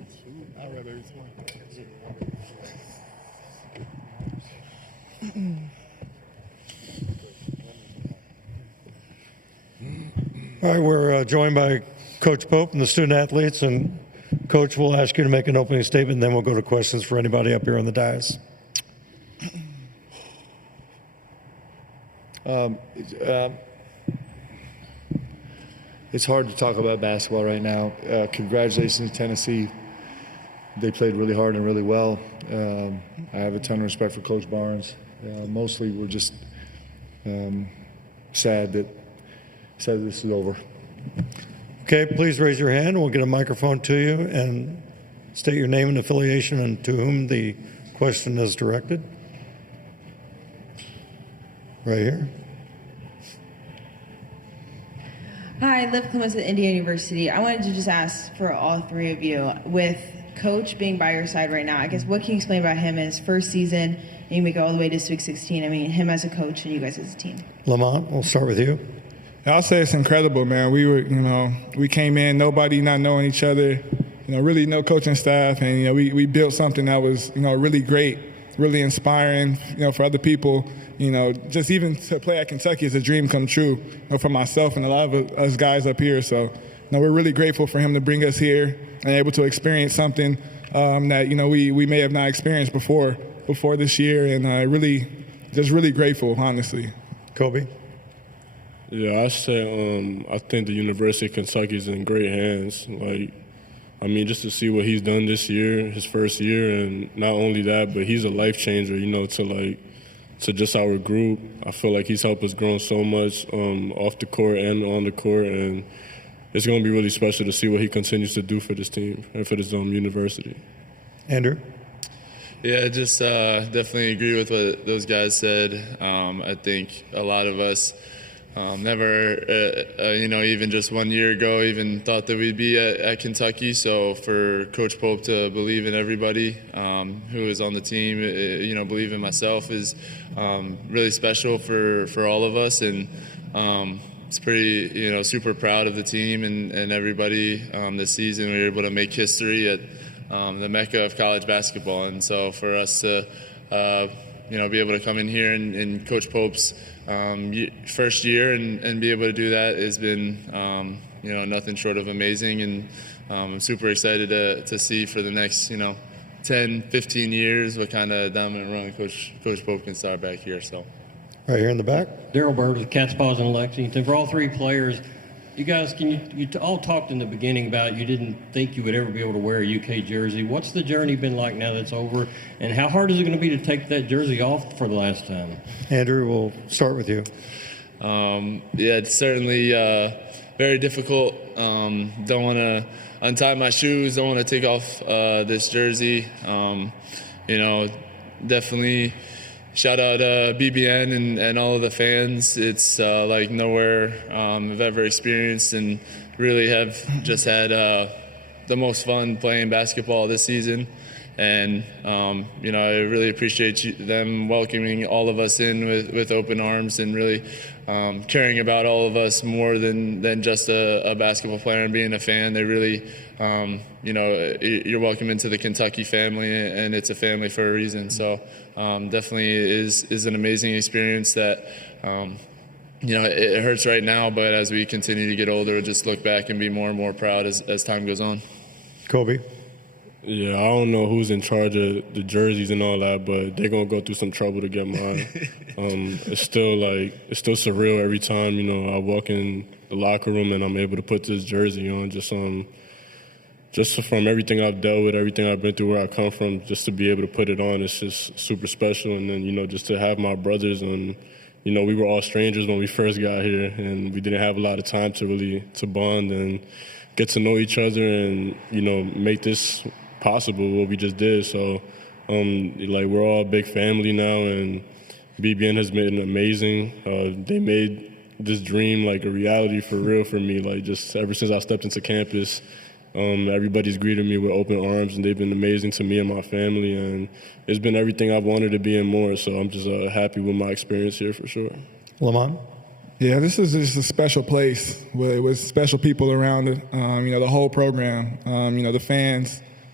All right, we're joined by Coach Pope and the student athletes, and Coach will ask you to make an opening statement, and then we'll go to questions for anybody up here on the dais. It's hard to talk about basketball right now. Congratulations to Tennessee. They played really hard and really well. I have a ton of respect for Coach Barnes. Mostly we're just sad that this is over. Okay, please raise your hand. We'll get a microphone to you and state your name and affiliation and to whom the question is directed. Right here. Hi, Liv Clements at Indiana University. I wanted to just ask for all three of you, with Coach being by your side right now, I guess what can you explain about him in his first season, and you make it all the way to Sweet 16? I mean, him as a coach and you guys as a team. Lamont, we'll start with you. I'll say it's incredible, man. We came in, nobody not knowing each other, really no coaching staff, and, we built something that was, really great, really inspiring, for other people. Just even to play at Kentucky is a dream come true, for myself and a lot of us guys up here. So, we're really grateful for him to bring us here and able to experience something that, we may have not experienced before this year, and really grateful, honestly. Koby? Yeah, I think the University of Kentucky is in great hands. Just to see what he's done this year, his first year, and not only that, but he's a life changer, to just our group. I feel like he's helped us grow so much off the court and on the court, and it's going to be really special to see what he continues to do for this team and for this university. Andrew? Yeah, just definitely agree with what those guys said. I think a lot of us never, even just 1 year ago, even thought that we'd be at Kentucky. So for Coach Pope to believe in everybody who is on the team, believe in myself is really special for all of us. And it's pretty, super proud of the team and everybody this season. We were able to make history at the Mecca of college basketball. And so for us to, be able to come in here and Coach Pope's first year and be able to do that has been, nothing short of amazing. And I'm super excited to see for the next, 10, 15 years what kind of dominant run Coach Pope can start back here. So, right here in the back. Daryl Bird with Cat's Paws in Lexington. For all three players, you guys, you all talked in the beginning about you didn't think you would ever be able to wear a UK jersey. What's the journey been like now that's over, and how hard is it going to be to take that jersey off for the last time? Andrew, we'll start with you. It's certainly very difficult. Don't want to untie my shoes, don't want to take off this jersey. Definitely shout out BBN and all of the fans. It's like nowhere I've ever experienced, and really have just had the most fun playing basketball this season. And, I really appreciate them welcoming all of us in with open arms and really caring about all of us more than just a basketball player and being a fan. They really, you're welcome into the Kentucky family, and it's a family for a reason. So definitely is an amazing experience that, it hurts right now, but as we continue to get older, we'll just look back and be more and more proud as time goes on. Koby? Yeah, I don't know who's in charge of the jerseys and all that, but they're gonna go through some trouble to get mine. It's still surreal every time, I walk in the locker room and I'm able to put this jersey on. Just from everything I've dealt with, everything I've been through, where I come from, just to be able to put it on, it's just super special. And then, just to have my brothers, and we were all strangers when we first got here, and we didn't have a lot of time to bond and get to know each other and make this possible, what we just did. So we're all a big family now, and BBN has been amazing. They made this dream like a reality for real for me. Just ever since I stepped into campus, everybody's greeted me with open arms, and they've been amazing to me and my family, and it's been everything I've wanted to be and more. So I'm just happy with my experience here for sure. Lamont? Yeah, this is just a special place with special people around it. The whole program, the fans,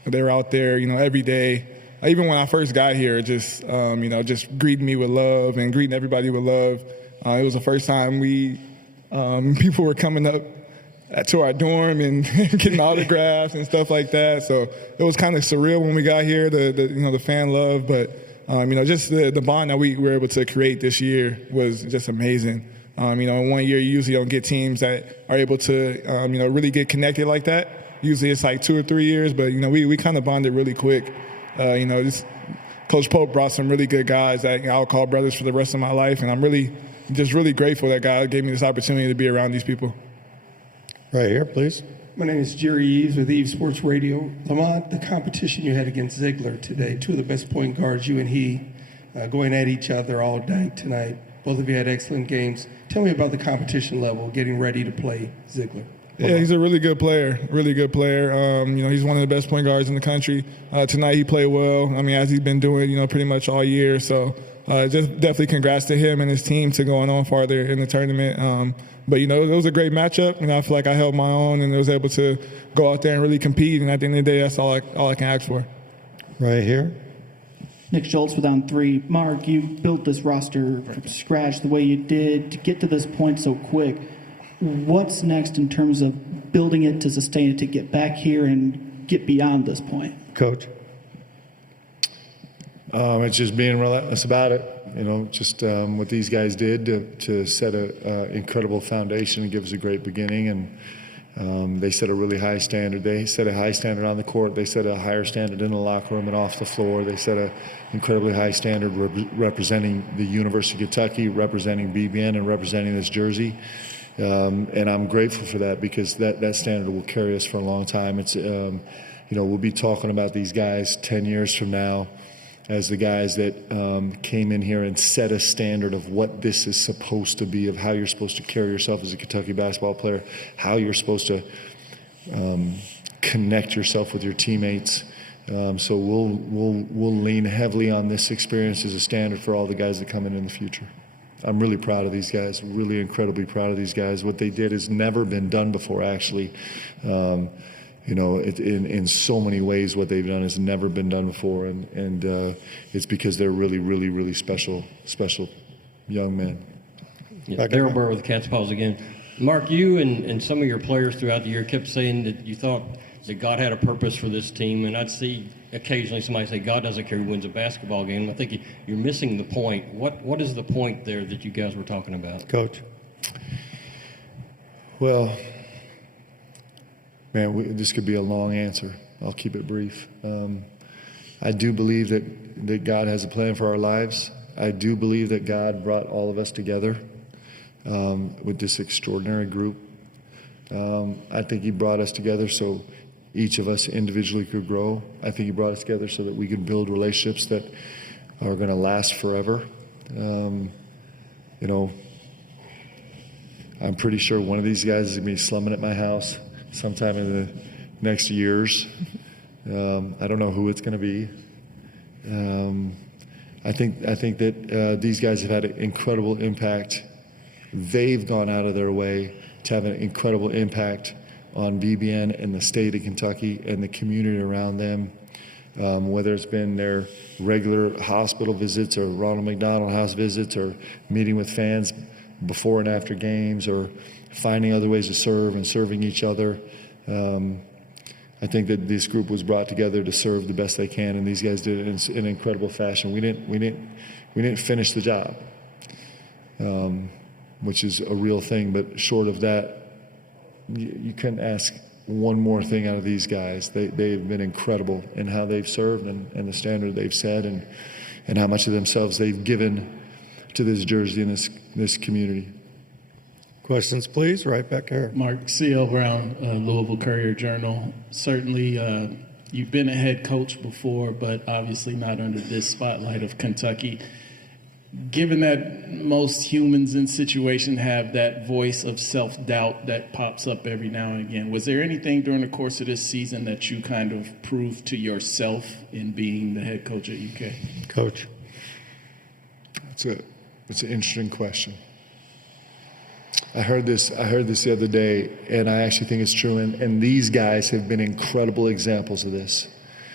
They're out there, every day. Even when I first got here, just just greeting me with love and greeting everybody with love. It was the first time people were coming up to our dorm and getting autographs and stuff like that. So it was kind of surreal when we got here, the fan love. But just the bond that we were able to create this year was just amazing. In 1 year, you usually don't get teams that are able to really get connected like that. Usually it's like 2 or 3 years, but we kind of bonded really quick. Coach Pope brought some really good guys that I'll call brothers for the rest of my life, and I'm really grateful that God gave me this opportunity to be around these people. Right here, please. My name is Jerry Eves with Eves Sports Radio. Lamont, the competition you had against Ziegler today, two of the best point guards, you and he, going at each other all night tonight. Both of you had excellent games. Tell me about the competition level, getting ready to play Ziegler. Yeah, he's a really good player, he's one of the best point guards in the country. Tonight he played well, as he's been doing, pretty much all year. So just definitely congrats to him and his team to going on farther in the tournament. But, it was a great matchup. I feel like I held my own and was able to go out there and really compete. And at the end of the day, that's all I can ask for. Right here. Nick Schultz with On 3. Mark, you built this roster from scratch the way you did to get to this point so quick. What's next in terms of building it to sustain it to get back here and get beyond this point? Coach. It's just being relentless about it. What these guys did to set an incredible foundation and give us a great beginning. And they set a really high standard. They set a high standard on the court. They set a higher standard in the locker room and off the floor. They set an incredibly high standard representing the University of Kentucky, representing BBN, and representing this jersey. And I'm grateful for that because that standard will carry us for a long time. It's we'll be talking about these guys 10 years from now as the guys that came in here and set a standard of what this is supposed to be, of how you're supposed to carry yourself as a Kentucky basketball player, how you're supposed to connect yourself with your teammates. So we'll lean heavily on this experience as a standard for all the guys that come in the future. I'm really proud of these guys, really incredibly proud of these guys. What they did has never been done before, actually. In so many ways, what they've done has never been done before, and it's because they're really, really, really special young men. Yeah, Daryl Burr with the Cat's Paws again. Mark, you and some of your players throughout the year kept saying that you thought that God had a purpose for this team, and I'd see occasionally somebody say God doesn't care who wins a basketball game. I think you're missing the point. What is the point there that you guys were talking about? Coach. Well, man, this could be a long answer. I'll keep it brief. I do believe that God has a plan for our lives. I do believe that God brought all of us together with this extraordinary group. I think he brought us together so each of us individually could grow. I think he brought us together so that we could build relationships that are going to last forever. I'm pretty sure one of these guys is going to be slumming at my house sometime in the next years. I don't know who it's going to be. I think that these guys have had an incredible impact. They've gone out of their way to have an incredible impact on BBN and the state of Kentucky and the community around them, whether it's been their regular hospital visits or Ronald McDonald House visits or meeting with fans before and after games or finding other ways to serve and serving each other. I think that this group was brought together to serve the best they can, and these guys did it in an incredible fashion. We didn't finish the job, which is a real thing. But short of that, you couldn't ask one more thing out of these guys. They've been incredible in how they've served and the standard they've set and how much of themselves they've given to this jersey and this community. Questions, please. Right back here. Mark, C.L. Brown, Louisville Courier-Journal. Certainly, you've been a head coach before, but obviously not under this spotlight of Kentucky. Given that most humans in situation have that voice of self-doubt that pops up every now and again, was there anything during the course of this season that you kind of proved to yourself in being the head coach at UK? Coach. It's an interesting question. I heard this the other day, and I actually think it's true. And these guys have been incredible examples of this.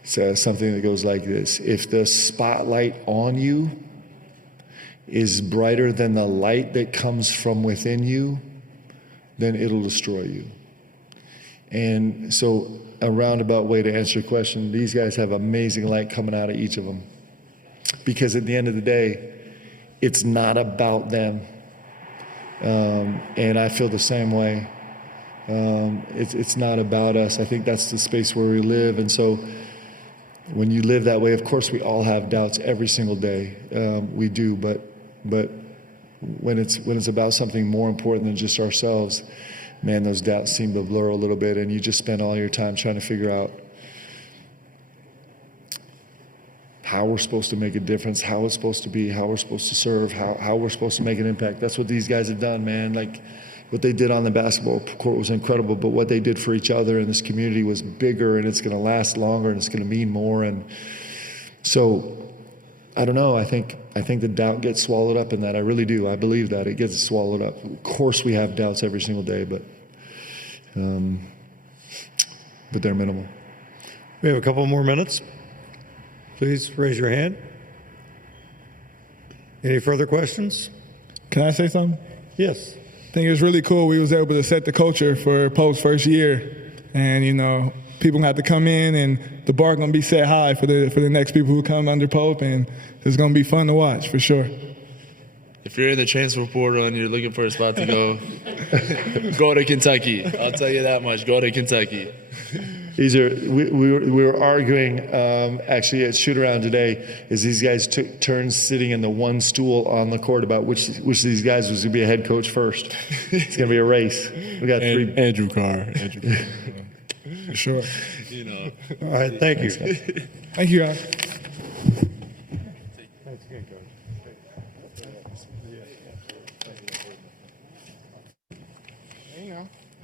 It's something that goes like this. If the spotlight on you is brighter than the light that comes from within you, then it'll destroy you. And so a roundabout way to answer your question, these guys have amazing light coming out of each of them. Because at the end of the day, it's not about them. And I feel the same way. It's not about us. I think that's the space where we live. And so when you live that way, of course, we all have doubts every single day. We do, but when it's about something more important than just ourselves, man, those doubts seem to blur a little bit, and you just spend all your time trying to figure out how we're supposed to make a difference, how it's supposed to be, how we're supposed to serve, how we're supposed to make an impact. That's what these guys have done, man. Like, what they did on the basketball court was incredible, but what they did for each other in this community was bigger, and it's going to last longer, and it's going to mean more. And so, I don't know. I think the doubt gets swallowed up in that. I really do. I believe that it gets swallowed up. Of course, we have doubts every single day, but they're minimal. We have a couple more minutes. Please raise your hand. Any further questions? Can I say something? Yes. I think it was really cool. We was able to set the culture for Pope's first year, and people have to come in, and the bar gonna be set high for the next people who come under Pope, and it's gonna be fun to watch for sure. If you're in the transfer portal and you're looking for a spot to go, go to Kentucky. I'll tell you that much. Go to Kentucky. We were arguing actually at shoot around today as these guys took turns sitting in the one stool on the court about which of these guys was going to be a head coach first. It's going to be a race. We got three. Andrew Carr. For sure. All right. Thank you. Thank you, guys.